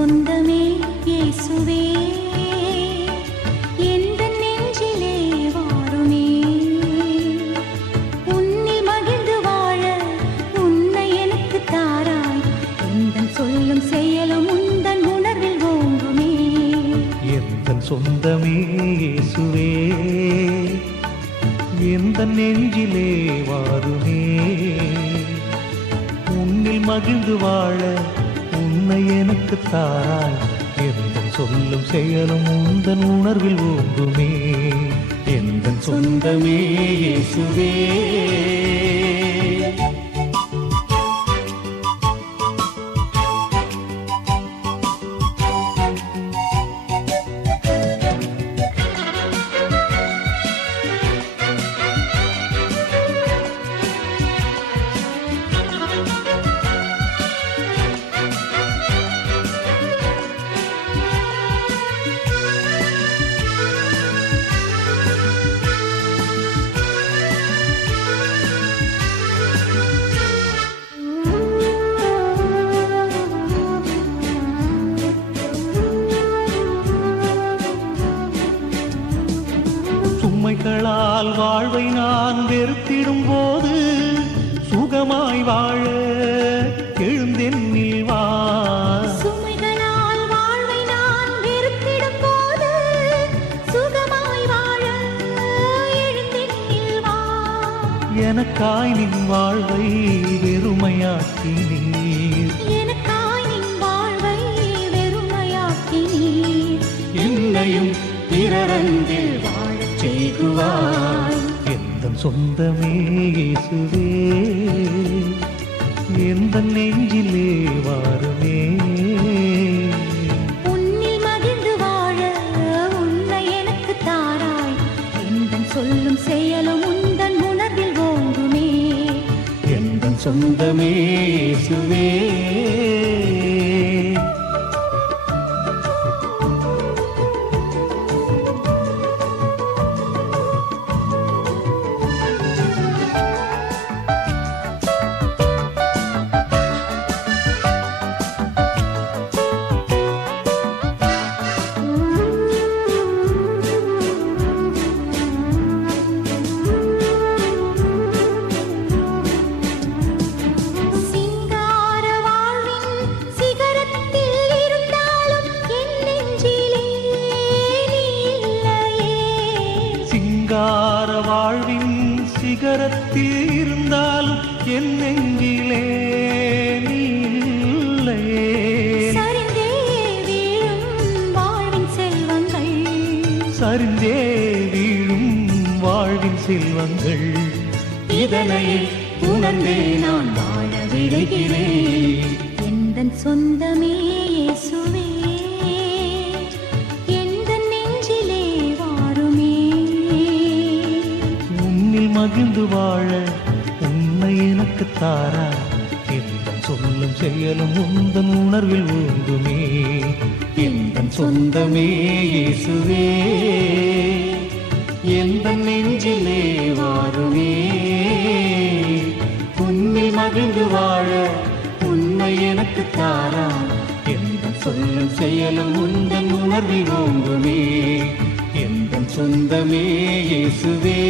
சொந்தமே இயேசுவே எந்த நெஞ்சிலே வாருமே உன்னில் மகிழ்ந்து வாழ உன்னை எனக்கு தாராய் எந்தன் சொல்லும் செயலும் உந்தன் உணர்வில் ஓங்குமே எந்தன் சொந்தமே இயேசுவே எந்த நெஞ்சிலே வாருமே உன்னில் மகிழ்ந்து வாழ உன்னை எனக்கு தாராய் எந்தன் சொல்லும் செயலும் உந்தன் உணர்வில் ஓங்குமே எந்தன் சொந்தமே இயேசுவே சுமைகளால் வாழ்வை நான் வெறுத்திடும் போது சுகமாய் வாழ எழுந்தென்னில் வா சுமைகளால் வாழ்வை நான் வெறுத்திடும் போது சுகமாய் வாழ எழுந்தென்னில் வா எனக்காய் நின் வாழ்வை வெறுமையாக்கினீர் எனக்காய் நின் வாழ்வை வெறுமையாக்கினீர் என்னையும் பிறரன்பில் வாழச் செய்குவாய் எந்தன் சொந்தமே இயேசுவே எந்தன் நெஞ்சிலே வாருமே உன்னில் மகிழ்ந்து வாழ உன்னை எனக்கு தாராய் எந்தன் சொல்லும் செயலும் உந்தன் உணர்வில் ஓங்குமே எந்தன் சொந்தமே இயேசுவே சிங்கார வாழ்வின் சிகரத்தில் இருந்தாலும் என் நெஞ்சிலே நீ இல்லையே சிங்கார வாழ்வின் சிகரத்தில் இருந்தாலும் என் நெஞ்சிலே நீ இல்லையே சரிந்தே வீழும் வாழ்வின் செல்வங்கள் சரிந்தே வீழும் வாழ்வின் செல்வங்கள் இதனை உணர்ந்தே நான் வாழ விடுகிறேன் எந்தன் சொந்தமே இயேசுவே எந்தன் நெஞ்சிலே வாருமே உன்னில் மகிழ்ந்து வாழ உன்னை எனக்கு தாரா எந்தன் சொல்லும் செயலும் உந்தன் உணர்வில் ஓங்குமே எந்தன் சொந்தமே இயேசுவே எந்தன் நெஞ்சிலே வாருமே உன்னில் மகிழ்ந்து வாழ உன்னை எனக்கு தாரா எந்தன் சொல்லும் செயலும் உந்தன் உணர்வில் ஓங்குமே எந்தன் சொந்தமே இயேசுவே